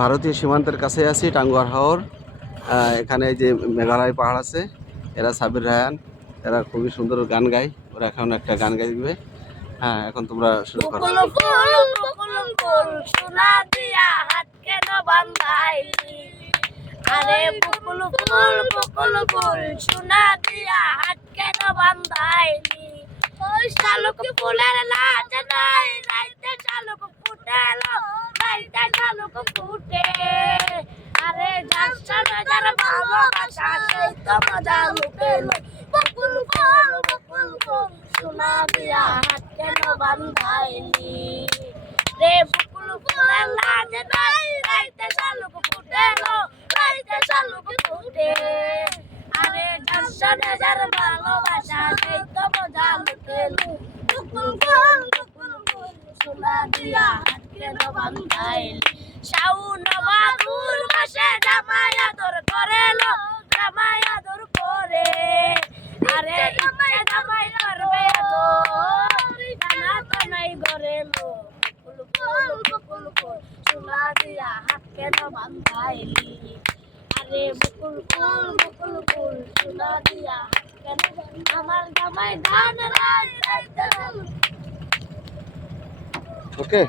ভারতীয় সীমান্তের কাছে আছি, টাঙ্গুয়ার হাওর। এখানে যে মেঘালয় পাহাড় আছে, এরা সাবির রায়ান, এরা খুবই সুন্দর গান গায়। ওরা এখন একটা গান গাইবে। হ্যাঁ, এখন তোমরা শুরু করো। সোনা দিয়া হাত কেন বান্ধাইলি, আরে বকুল ফুল সোনা দিয়া হাত কেন বান্ধাইলি। ওই শালুক ফুলের লাজ নাই, রাইতে শালুক ফুটেলো, রাইতে শালুক ফুটে। আরে যার সাথে যার ভালোবাসা সেই তো মজা লুটেলো। বকুল ফুল সোনা দিয়া হাত কেন বান্ধাইলি, রে বকুল ফুলের লাজ নাই, রাইতে শালুক ফুটেলো, রাইতে শালুক ফুটে। আরে যার সাথে যার ভালোবাসা সেই তো মজা লুটেলো। বকুল ফুল সোনা দিয়া হাত কেন বান্ধাইলি। শাওন বাদুর মাসে জামাই আদর করেলো, জামাই আদর করে। আরে ইচ্ছে জামাই করবে আদর, জানা তো নাই গরেলো। বকুল ফুল সোনা দিয়া হাত কেন বান্ধাইলি, আরে বকুল ফুল সোনা দিয়া হাত কেন। আমার জামাই ধান রাইতে। ওকে।